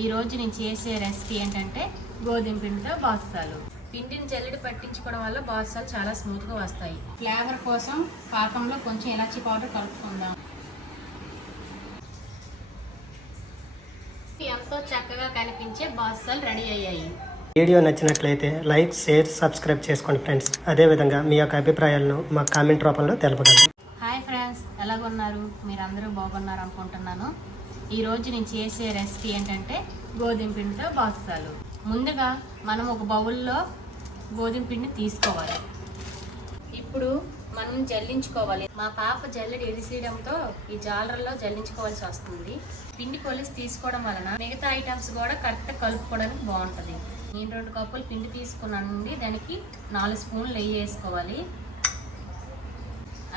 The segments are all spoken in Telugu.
ఈ రోజు నేను చేసే రెసిపీ ఏంటంటే గోధుమ పిండితో బాదుషాలు. పిండిని జల్లెడ పట్టించుకోవడం వల్ల బాదుషాలు చాలా స్మూత్గా వస్తాయి. ఫ్లేవర్ కోసం పాకంలో కొంచెం ఇలాచీ పౌడర్ కలుపుకుందాం. ఎంతో చక్కగా కనిపించే బాదుషాలు రెడీ అయ్యాయి. వీడియో నచ్చినట్లయితే లైక్, షేర్, సబ్స్క్రైబ్ చేసుకోండి ఫ్రెండ్స్. అదేవిధంగా మీ యొక్క అభిప్రాయాలను మా కామెంట్ రూపంలో తెలపగలరు. Hi friends, ఎలాగున్నారు? మీరందరూ బాగున్నారు అనుకుంటున్నాను. ఈరోజు నేను చేసే రెసిపీ ఏంటంటే గోధుమ పిండితో బాదుషాలు. ముందుగా మనం ఒక బౌల్లో గోధుమ పిండిని తీసుకోవాలి. ఇప్పుడు మనం జల్లించుకోవాలి. మా పాప జల్లెడ ఇరిసేయడంతో ఈ జాలర్లో జల్లించుకోవాల్సి వస్తుంది. పిండి కొలిసి తీసుకోవడం వలన మిగతా ఐటమ్స్ కూడా కరెక్ట్గా కలుపుకోవడానికి బాగుంటుంది. నేను 2 కప్పులు పిండి తీసుకున్నానండి. దానికి 4 స్పూన్లు నెయ్యి వేసుకోవాలి.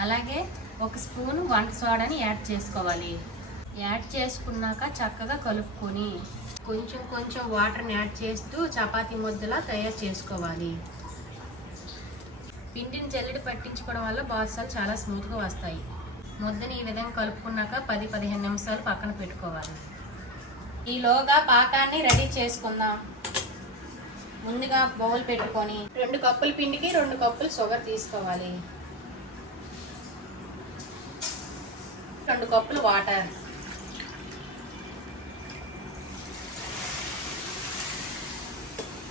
అలాగే 1 స్పూన్ వంట సోడాని యాడ్ చేసుకోవాలి. యాడ్ చేసుకున్నాక చక్కగా కలుపుకొని కొంచెం కొంచెం వాటర్ని యాడ్ చేస్తూ చపాతీ ముద్దలా తయారు చేసుకోవాలి. పిండిని జల్లెడ పట్టించుకోవడం వల్ల బాదుషాలు చాలా స్మూత్గా వస్తాయి. ముద్దని ఈ విధంగా కలుపుకున్నాక 10-15 నిమిషాలు పక్కన పెట్టుకోవాలి. ఈలోగా పాకాన్ని రెడీ చేసుకుందాం. ముందుగా బౌల్ పెట్టుకొని 2 కప్పుల పిండికి 2 కప్పులు షుగర్ తీసుకోవాలి. 2 కప్పులు వాటర్,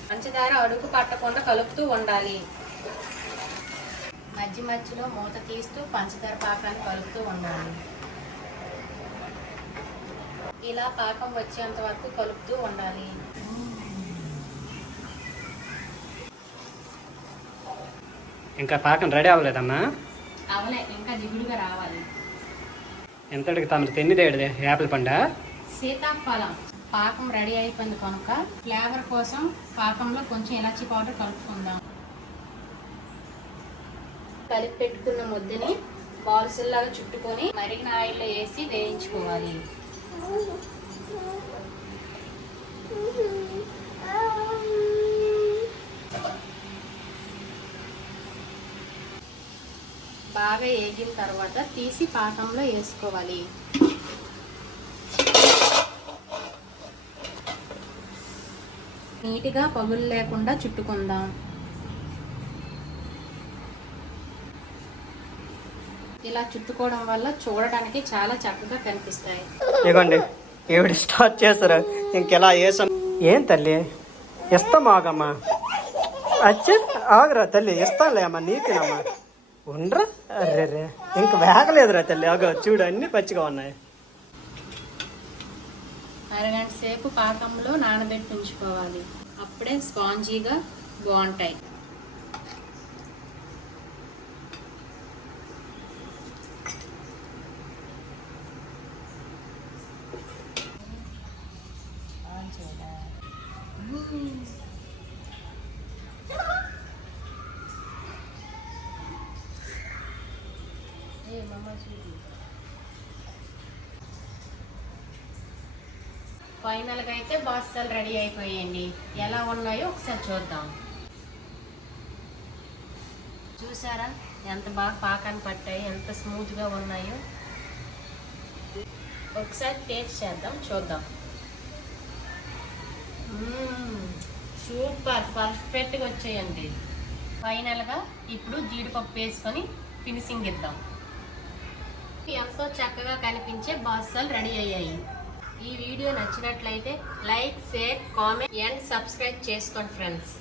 పంచదార అడుగు పట్టకుండా కలుపుతూ ఉండాలి. మధ్య మధ్యలో మూత తీస్తూ పంచదార పాకాన్ని కలుపుతూ ఉండాలి. ఇలా పాకం వచ్చేంత వరకు కలుపుతూ ఉండాలి. ఇంకా పాకం రెడీ అవ్వలేదమ్మా? అవలే, ఇంకా జిగుడుగా రావాలి. ఎంతటికి తమరు తిండి తేడిదే? యాపిల్ పండ, సీతాఫలం. పాకం రెడీ అయిపోయింది కనుక ఫ్లేవర్ కోసం పాకంలో కొంచెం ఇలాచీ పౌడర్ కలుపుకుందాం. కలిపి పెట్టుకున్న ముద్దని బాల్స్లాగా చుట్టుకొని మరిగిన ఆయిల్లో వేసి వేయించుకోవాలి. బాగా వేగిన తర్వాత తీసి పాకంలో వేసుకోవాలి. నీట్గా పగులు లేకుండా చుట్టుకుందాం. ఇలా చుట్టుకోవడం వల్ల చూడడానికి చాలా చక్కగా కనిపిస్తాయి. ఇవ్వండి, ఏమిటి స్టార్ట్ చేస్తారు? ఇంకెలా వేసాం? ఏం తల్లి ఇస్తాం? ఆగమ్మా, అచ్చే ఆగరా తల్లి, ఇస్తానులే అమ్మా, నీకేనమ్మా, ఉండరా. అర్రే, ఇంక వేగలేదురా తల్లి. ఆగ చూడు, అన్ని పచ్చిగా ఉన్నాయి. అరగంట సేపు పాకంలో నానబెట్టి ఉంచుకోవాలి. అప్పుడే స్పాంజీగా బాగుంటాయి. ఫైనల్గా అయితే బాదుషాలు రెడీ అయిపోయాయండి. ఎలా ఉన్నాయో ఒకసారి చూద్దాం. చూసారా ఎంత బాగా పాకాన్ని పట్టాయి, ఎంత స్మూత్గా ఉన్నాయో. ఒకసారి టేస్ట్ చేద్దాం, చూద్దాం. సూపర్, పర్ఫెక్ట్గా వచ్చాయండి. ఫైనల్గా ఇప్పుడు జీడిపప్పు వేసుకొని ఫినిషింగ్ ఇద్దాం. ఎంతో చక్కగా కనిపించే బాదుషాలు రెడీ అయ్యాయి. ఈ వీడియో నచ్చినట్లయితే like, share, comment and subscribe చేసుకోండి ఫ్రెండ్స్.